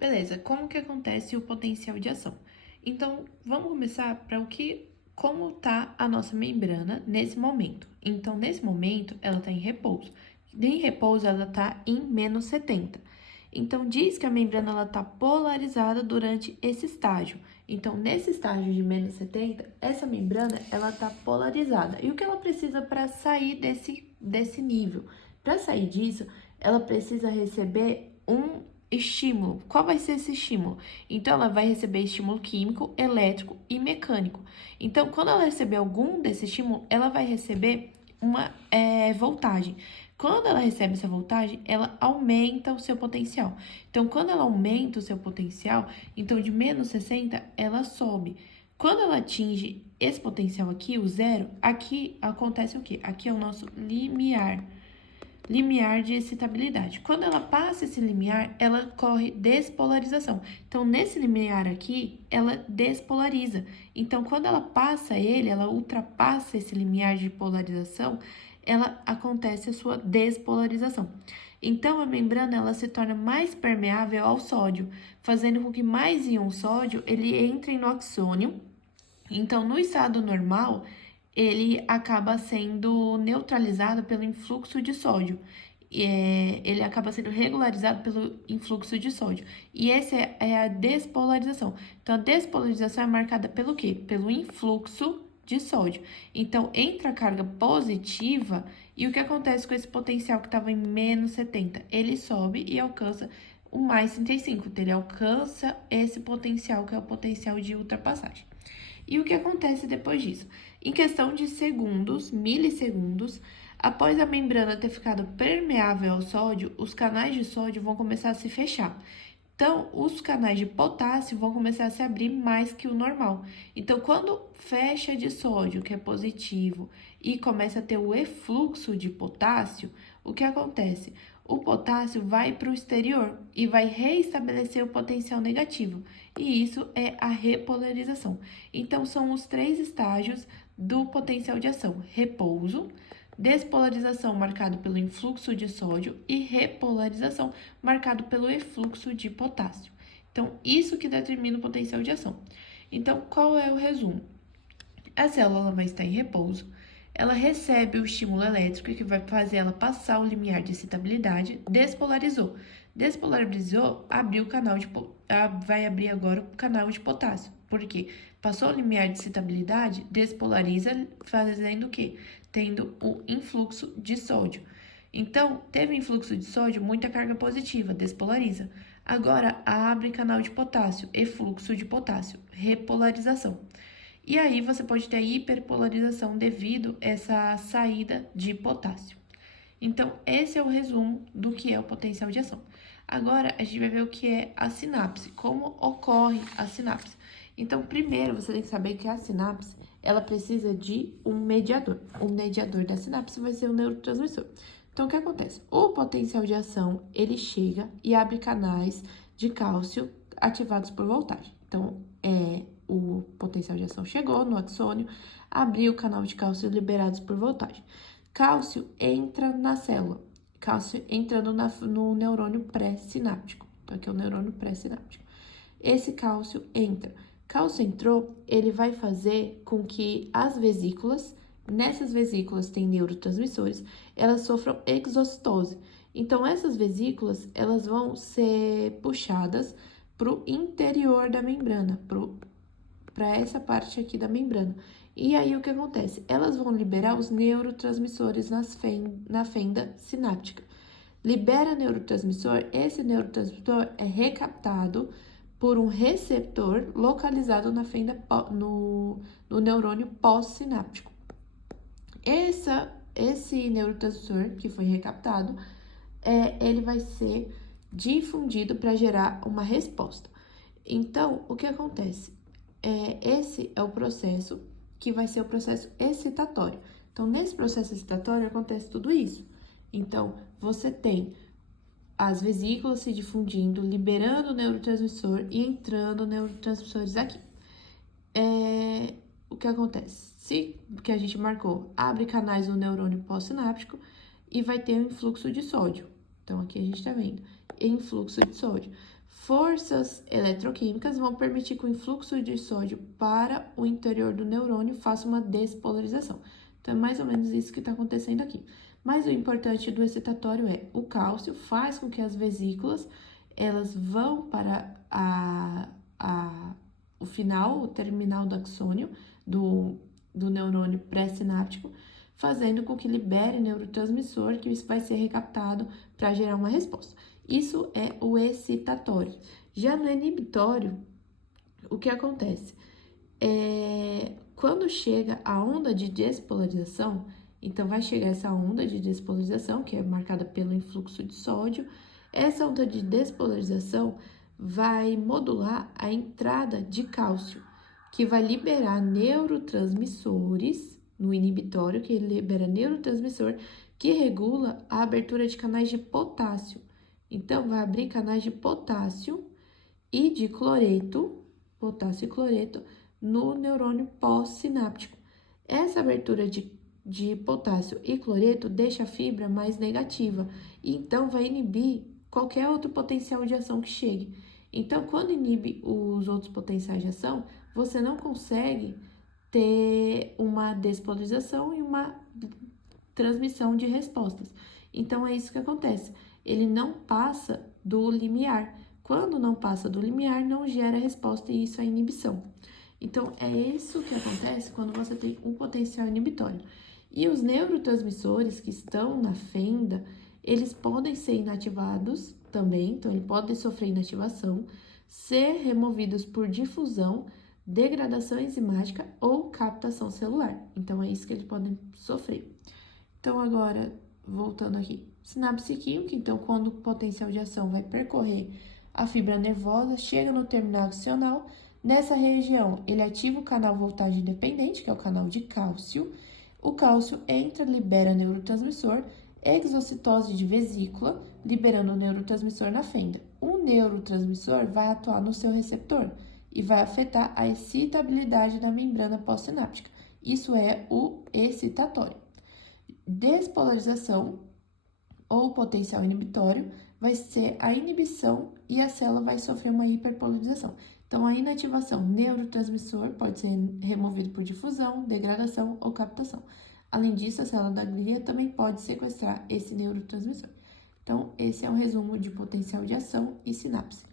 Beleza, como que acontece o potencial de ação? Então, vamos começar para como está a nossa membrana nesse momento. Então, nesse momento, ela está em repouso. Em repouso, ela está em menos 70. Então, diz que a membrana está polarizada durante esse estágio. Então, nesse estágio de menos 70, essa membrana ela está polarizada. E o que ela precisa para sair desse nível? Para sair disso, ela precisa receber um estímulo. Qual vai ser esse estímulo? Então, ela vai receber estímulo químico, elétrico e mecânico. Então, quando ela receber algum desse estímulo, ela vai receber uma voltagem. Quando ela recebe essa voltagem, ela aumenta o seu potencial. Então, quando ela aumenta o seu potencial, então de menos 60, ela sobe. Quando ela atinge esse potencial aqui, o zero, aqui acontece o quê? Aqui é o nosso limiar de excitabilidade. Quando ela passa esse limiar, ela corre despolarização. Então, nesse limiar aqui, ela despolariza. Então, quando ela passa ele, ela ultrapassa esse limiar de polarização, ela acontece a sua despolarização. Então, a membrana ela se torna mais permeável ao sódio, fazendo com que mais íon sódio ele entre no oxônio. Então, no estado normal, ele acaba sendo neutralizado pelo influxo de sódio. Ele acaba sendo regularizado pelo influxo de sódio. E essa é a despolarização. Então, a despolarização é marcada pelo quê? Pelo influxo de sódio. Então, entra a carga positiva e o que acontece com esse potencial que estava em menos 70? Ele sobe e alcança o mais 35. Então, ele alcança esse potencial, que é o potencial de ultrapassagem. E o que acontece depois disso? Em questão de segundos, milissegundos, após a membrana ter ficado permeável ao sódio, os canais de sódio vão começar a se fechar. Então, os canais de potássio vão começar a se abrir mais que o normal. Então, quando fecha de sódio, que é positivo, e começa a ter o efluxo de potássio, o que acontece? O potássio vai para o exterior e vai reestabelecer o potencial negativo. E isso é a repolarização. Então, são os três estágios do potencial de ação: repouso, despolarização marcado pelo influxo de sódio e repolarização marcado pelo efluxo de potássio. Então, isso que determina o potencial de ação. Então, qual é o resumo? A célula vai estar em repouso, ela recebe o estímulo elétrico que vai fazer ela passar o limiar de excitabilidade, despolarizou. Despolarizou, abriu o canal vai abrir agora o canal de potássio. Por quê? Passou o limiar de excitabilidade, despolariza, fazendo o quê? Tendo o influxo de sódio. Então, teve influxo de sódio, muita carga positiva, despolariza. Agora, abre canal de potássio, efluxo de potássio, repolarização. E aí você pode ter hiperpolarização devido a essa saída de potássio. Então, esse é o resumo do que é o potencial de ação. Agora, a gente vai ver o que é a sinapse, como ocorre a sinapse. Então, primeiro, você tem que saber que a sinapse, ela precisa de um mediador. O mediador da sinapse vai ser o neurotransmissor. Então, o que acontece? O potencial de ação, ele chega e abre canais de cálcio ativados por voltagem. Então, o potencial de ação chegou no axônio, abriu o canal de cálcio liberados por voltagem. Cálcio entra na célula, cálcio entrando no neurônio pré-sináptico. Então, aqui é o neurônio pré-sináptico. Esse cálcio entra. Cálcio entrou, ele vai fazer com que as vesículas, nessas vesículas tem neurotransmissores, elas sofram exocitose. Então, essas vesículas, elas vão ser puxadas para o interior da membrana, para essa parte aqui da membrana. E aí, o que acontece? Elas vão liberar os neurotransmissores na fenda sináptica. Libera neurotransmissor, esse neurotransmissor é recaptado por um receptor localizado na fenda, no neurônio pós-sináptico. Esse neurotransmissor que foi recaptado, ele vai ser difundido para gerar uma resposta. Então, o que acontece? Esse é o processo que vai ser o processo excitatório. Então, nesse processo excitatório acontece tudo isso. Então, você tem as vesículas se difundindo, liberando o neurotransmissor e entrando neurotransmissores aqui. O que acontece? O que a gente marcou, abre canais no neurônio pós-sináptico e vai ter um influxo de sódio. Então, aqui a gente tá vendo influxo de sódio. Forças eletroquímicas vão permitir que o influxo de sódio para o interior do neurônio faça uma despolarização. Então, é mais ou menos isso que está acontecendo aqui. Mas o importante do excitatório é o cálcio faz com que as vesículas elas vão para o final, o terminal do axônio do neurônio pré-sináptico, fazendo com que libere neurotransmissor, que isso vai ser recaptado para gerar uma resposta. Isso é o excitatório. Já no inibitório, o que acontece? Quando chega a onda de despolarização, então vai chegar essa onda de despolarização, que é marcada pelo influxo de sódio, essa onda de despolarização vai modular a entrada de cálcio, que vai liberar neurotransmissores no inibitório, que libera neurotransmissor, que regula a abertura de canais de potássio. Então, vai abrir canais de potássio e de cloreto, potássio e cloreto, no neurônio pós-sináptico. Essa abertura de potássio e cloreto deixa a fibra mais negativa, e então vai inibir qualquer outro potencial de ação que chegue. Então, quando inibe os outros potenciais de ação, você não consegue ter uma despolarização e uma transmissão de respostas. Então, é isso que acontece. Ele não passa do limiar. Quando não passa do limiar, não gera resposta e isso é inibição. Então, é isso que acontece quando você tem um potencial inibitório. E os neurotransmissores que estão na fenda, eles podem ser inativados também, então ele pode sofrer inativação, ser removidos por difusão, degradação enzimática ou captação celular. Então, é isso que eles podem sofrer. Então, agora, voltando aqui, sinapse química, então, quando o potencial de ação vai percorrer a fibra nervosa, chega no terminal axonal, nessa região, ele ativa o canal voltagem dependente, que é o canal de cálcio. O cálcio entra, libera neurotransmissor, exocitose de vesícula, liberando o neurotransmissor na fenda. O neurotransmissor vai atuar no seu receptor e vai afetar a excitabilidade da membrana pós-sináptica. Isso é o excitatório. Despolarização ou potencial inibitório vai ser a inibição e a célula vai sofrer uma hiperpolarização. Então, a inativação neurotransmissor pode ser removido por difusão, degradação ou captação. Além disso, a célula da glia também pode sequestrar esse neurotransmissor. Então, esse é um resumo de potencial de ação e sinapse.